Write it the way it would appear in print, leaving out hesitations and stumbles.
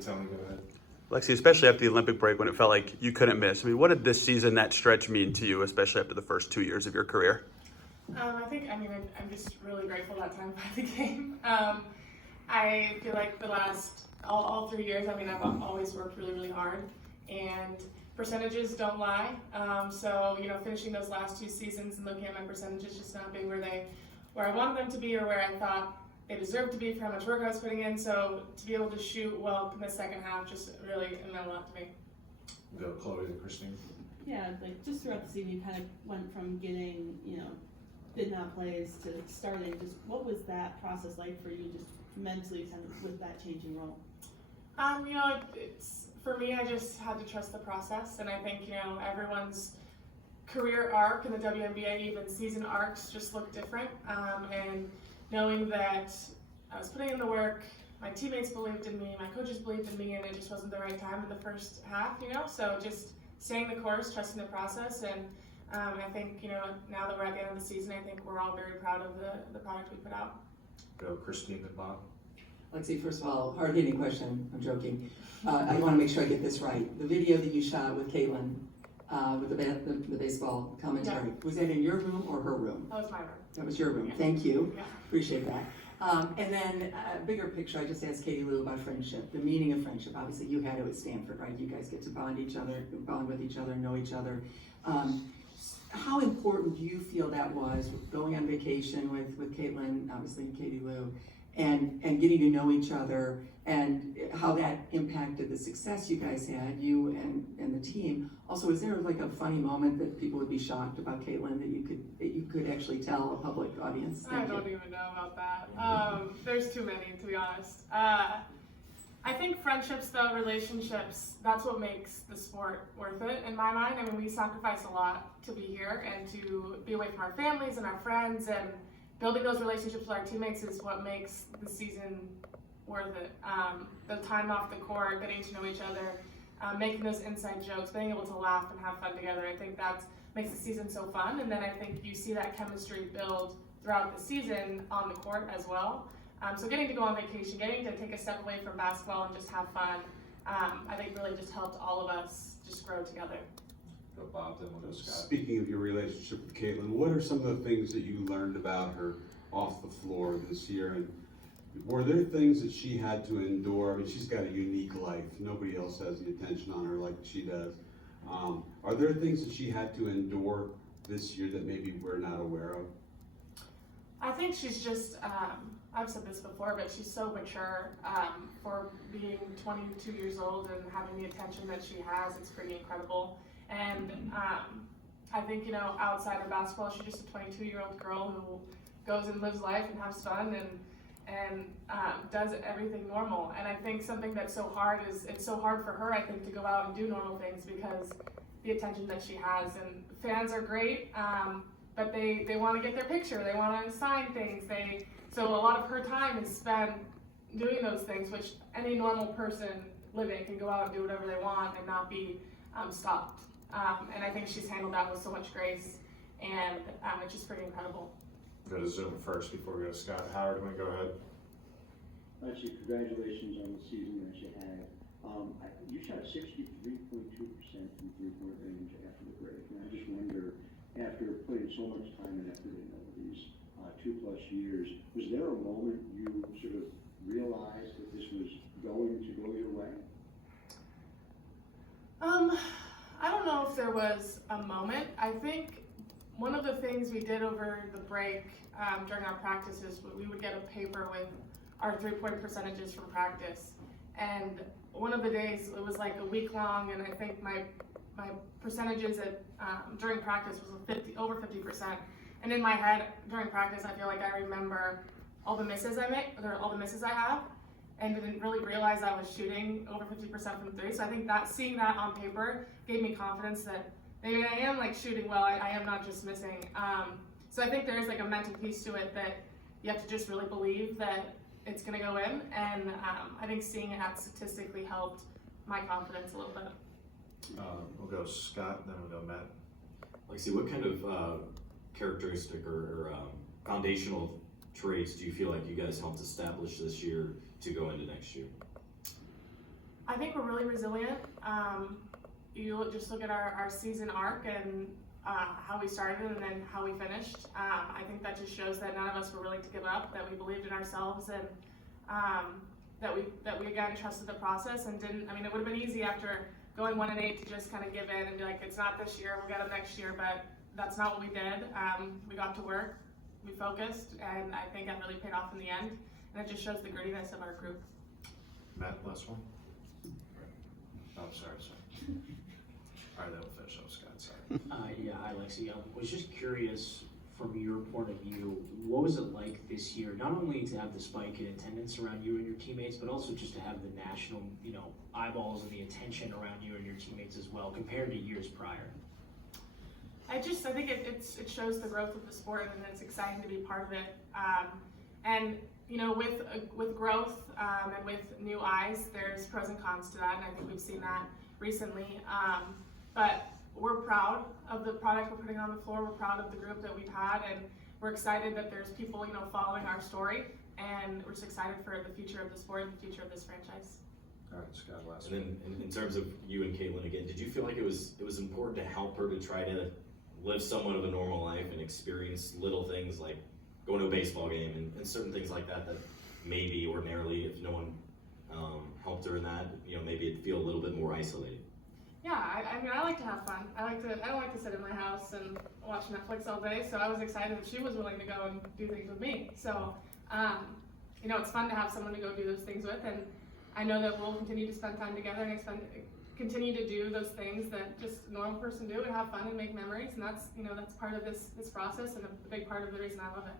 Tell me, go ahead. Lexie, especially after the Olympic break when it felt like you couldn't miss. I mean, what did this season, that stretch mean to you, especially after the first 2 years of your career? I'm just really grateful that time by the game. I feel like the last, all 3 years, I've always worked really, really hard, and percentages don't lie. So, finishing those last 2 seasons and looking at my percentages just not being where I wanted them to be or where I thought they deserved to be for how much work I was putting in. So to be able to shoot well in the second half just really meant a lot to me. Go Chloe and Christine. Yeah, like just throughout the season, you kind of went from getting, did not plays to starting. Just what was that process like for you, just mentally, kind of with that changing role? It's for me. I just had to trust the process, and I think everyone's career arc in the WNBA, even season arcs, just look different. And knowing that I was putting in the work, my teammates believed in me, my coaches believed in me, and it just wasn't the right time in the first half, So just staying the course, trusting the process, and I think, now that we're at the end of the season, I think we're all very proud of the product we put out. Go Christine and Bob. Lexie, first of all, hard-hitting question, I'm joking. I want to make sure I get this right. The video that you shot with Caitlin, with the baseball commentary, was that in your room or her room? That was my room. That was your room. Yeah. Thank you. Yeah. Appreciate that. And then bigger picture, I just asked Katie Lou about friendship, the meaning of friendship. Obviously, you had it at Stanford, right? You guys get to bond with each other, know each other. How important do you feel that was, going on vacation with Caitlin, obviously Katie Lou, and getting to know each other, and how that impacted the success you guys had, you and the team? Also, is there like a funny moment that people would be shocked about Caitlin that you could actually tell a public audience? I don't even know about that. There's too many, to be honest. I think friendships, though, relationships, that's what makes the sport worth it in my mind. We sacrifice a lot to be here and to be away from our families and our friends, and building those relationships with our teammates is what makes the season worth it. The time off the court, getting to know each other, making those inside jokes, being able to laugh and have fun together. I think that makes the season so fun, and then I think you see that chemistry build throughout the season on the court as well. So getting to go on vacation, getting to take a step away from basketball and just have fun, I think really just helped all of us just grow together. Go Bob, then we'll go Scott. Speaking of your relationship with Caitlin, what are some of the things that you learned about her off the floor this year? And were there things that she had to endure? She's got a unique life. Nobody else has the attention on her like she does. Are there things that she had to endure this year that maybe we're not aware of? I think she's just, I've said this before, but she's so mature for being 22 years old and having the attention that she has. It's pretty incredible. And I think, outside of basketball, she's just a 22-year-old girl who goes and lives life and has fun and does everything normal. And I think something that's so hard is, it's so hard for her, I think, to go out and do normal things because the attention that she has. And fans are great, but they want to get their picture, they want to sign things. So a lot of her time is spent doing those things, which any normal person living can go out and do whatever they want and not be stopped. And I think she's handled that with so much grace, and it's just pretty incredible. Go to Zoom first before we go to Scott. Howard, want to go ahead? Actually, congratulations on the season that you had. You shot 63.2% from three-point range after the break, and I just wonder, after putting so much time and effort in over these 2+ years, was there a moment you sort of realized that this was going to go your way? I don't know if there was a moment. I think one of the things we did over the break during our practices, we would get a paper with our three-point percentages from practice. And one of the days, it was like a week long, and I think my percentages during practice was over 50%. And in my head, during practice, I feel like I remember all the misses I make, or all the misses I have, and didn't really realize I was shooting over 50% from three. So I think that seeing that on paper gave me confidence that maybe I am shooting well. I am not just missing. So I think there is a mental piece to it that you have to just really believe that it's going to go in. And I think seeing it statistically helped my confidence a little bit. We'll go Scott, then we'll go Matt. Lexie, what kind of characteristic or foundational traits do you feel like you guys helped establish this year to go into next year? I think we're really resilient. You just look at our season arc and how we started and then how we finished. I think that just shows that none of us were willing to give up, that we believed in ourselves, and that we again trusted the process and didn't. I mean, it would have been easy after going 1-8 to just kind of give in and be like, it's not this year, we'll get them next year. But that's not what we did. We got to work, we focused, and I think that really paid off in the end. And it just shows the grittiness of our group. Matt, last one? Oh, sorry. All right, then we'll finish up, Scott, sorry. Yeah, hi Lexie. Was just curious from your point of view, what was it like this year, not only to have the spike in attendance around you and your teammates, but also just to have the national, eyeballs and the attention around you and your teammates as well, compared to years prior? I think it shows the growth of the sport, and it's exciting to be part of it. And with growth and with new eyes, there's pros and cons to that, and I think we've seen that recently. But we're proud of the product we're putting on the floor. We're proud of the group that we've had, and we're excited that there's people following our story, and we're just excited for the future of the sport and the future of this franchise. All right, Scott, last And one. then in terms of you and Caitlin again, did you feel like it was important to help her to try to live somewhat of a normal life and experience little things like going to a baseball game and certain things like that maybe ordinarily, if no one helped her in that, maybe it'd feel a little bit more isolated? Yeah, I mean, I like to have fun. I don't like to sit in my house and watch Netflix all day. So I was excited that she was willing to go and do things with me. So, it's fun to have someone to go do those things with, and I know that we'll continue to spend time together and continue to do those things that just a normal person do and have fun and make memories. And that's part of this process and a big part of the reason I love it.